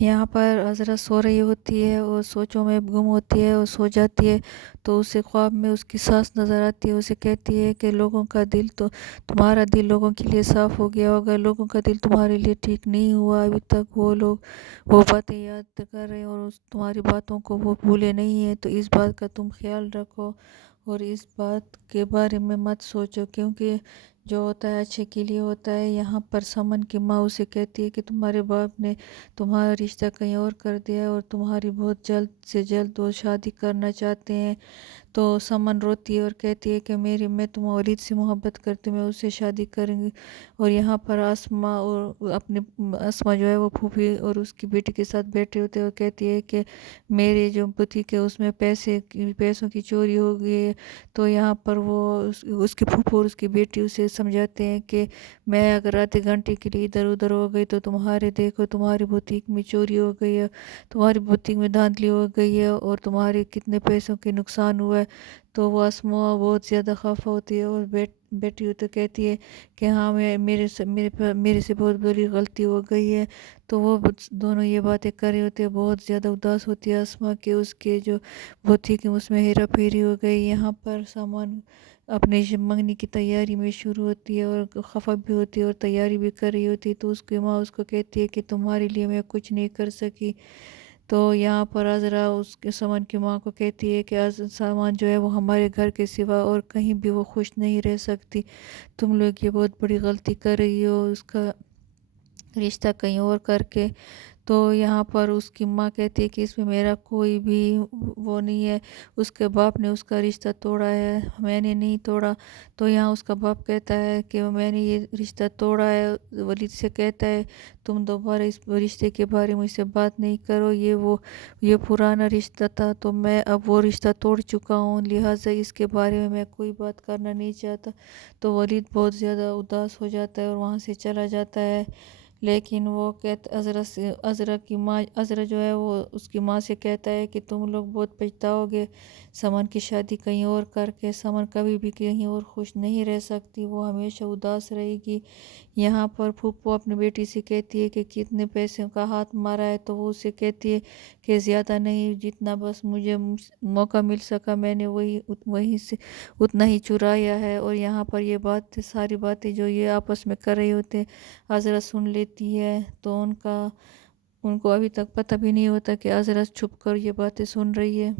یہاں پر حضرت سو رہی ہوتی ہے اور سوچوں میں گم ہوتی ہے اور سو جاتی ہے، تو اسے خواب میں اس کی ساس نظر آتی ہے۔ اسے کہتی ہے کہ لوگوں کا دل تو تمہارا دل لوگوں کے لیے صاف ہو گیا ہوگا، لوگوں کا دل تمہارے لیے ٹھیک نہیں ہوا، ابھی تک وہ لوگ وہ باتیں یاد کر رہے ہیں اور تمہاری باتوں کو وہ بھولے نہیں ہیں، تو اس بات کا تم خیال رکھو اور اس بات کے بارے میں مت سوچو، کیونکہ جو ہوتا ہے اچھے کے لیے ہوتا ہے۔ یہاں پر سمن کی ماں اسے کہتی ہے کہ تمہارے باپ نے تمہارا رشتہ کہیں اور کر دیا ہے اور تمہاری بہت جلد سے جلد وہ شادی کرنا چاہتے ہیں۔ تو سمن روتی ہے اور کہتی ہے کہ میں تو ولید سے محبت کرتی ہوں، میں اس سے شادی کروں گی۔ اور یہاں پر آسما اور اپنے اسما جو ہے وہ پھوپھی اور اس کی بیٹی کے ساتھ بیٹھے ہوتے ہیں اور کہتی ہے کہ میرے جو بوتیک ہے اس میں پیسوں کی چوری ہو گئی ہے۔ تو یہاں پر وہ اس کے پھوپھو اور اس کی بیٹی اسے سمجھاتے ہیں کہ میں اگر آدھے گھنٹے کے لیے ادھر ادھر ہو گئی تو تمہاری بوتیک میں چوری ہو گئی ہے، تمہاری بوتیک میں دھاندلی ہو گئی ہے اور تمہارے کتنے پیسوں کے نقصان ہوا ہے۔ تو وہ اسما بہت زیادہ خفا ہوتی ہے اور بیٹی ہو تو کہتی ہے کہ ہاں میرے سے بہت بڑی غلطی ہو گئی ہے۔ تو وہ دونوں یہ باتیں کر رہے ہوتے ہیں، بہت زیادہ اداس ہوتی ہے اسما کہ اس کے جو بوتیک ہے اس میں ہیرا پھیری ہو گئی۔ یہاں پر سامان اپنے منگنی کی تیاری میں شروع ہوتی ہے اور خفا بھی ہوتی ہے اور تیاری بھی کر رہی ہوتی ہے، تو اس کی ماں اس کو کہتی ہے کہ تمہارے لیے میں کچھ نہیں کر سکی۔ تو یہاں پر عذرا اس کے سامان کی ماں کو کہتی ہے کہ سامان جو ہے وہ ہمارے گھر کے سوا اور کہیں بھی وہ خوش نہیں رہ سکتی، تم لوگ یہ بہت بڑی غلطی کر رہی ہو اس کا رشتہ کہیں اور کر کے۔ تو یہاں پر اس کی ماں کہتی ہے کہ اس میں میرا کوئی بھی وہ نہیں ہے، اس کے باپ نے اس کا رشتہ توڑا ہے، میں نے نہیں توڑا۔ تو یہاں اس کا باپ کہتا ہے کہ میں نے یہ رشتہ توڑا ہے۔ ولید سے کہتا ہے تم دوبارہ اس رشتے کے بارے میں مجھ سے بات نہیں کرو، یہ پرانا رشتہ تھا، تو میں اب وہ رشتہ توڑ چکا ہوں، لہٰذا اس کے بارے میں کوئی بات کرنا نہیں چاہتا۔ تو ولید بہت زیادہ اداس ہو جاتا ہے اور وہاں سے چلا جاتا ہے۔ لیکن وہ عذرا جو ہے وہ اس کی ماں سے کہتا ہے کہ تم لوگ بہت پچھتاؤ گے سمن کی شادی کہیں اور کر کے، سمن کبھی بھی کہیں اور خوش نہیں رہ سکتی، وہ ہمیشہ اداس رہے گی۔ یہاں پر پھوپھو اپنی بیٹی سے کہتی ہے کہ کتنے پیسوں کا ہاتھ مارا ہے، تو وہ اسے کہتی ہے کہ زیادہ نہیں، جتنا بس مجھے موقع مل سکا میں نے وہیں سے اتنا ہی چرایا ہے۔ اور یہاں پر یہ ساری باتیں جو یہ آپس میں کر رہے ہوتے عذرا سن لیتی ہے، تو ان کو ابھی تک پتہ بھی نہیں ہوتا کہ عذرا چھپ کر یہ باتیں سن رہی ہے۔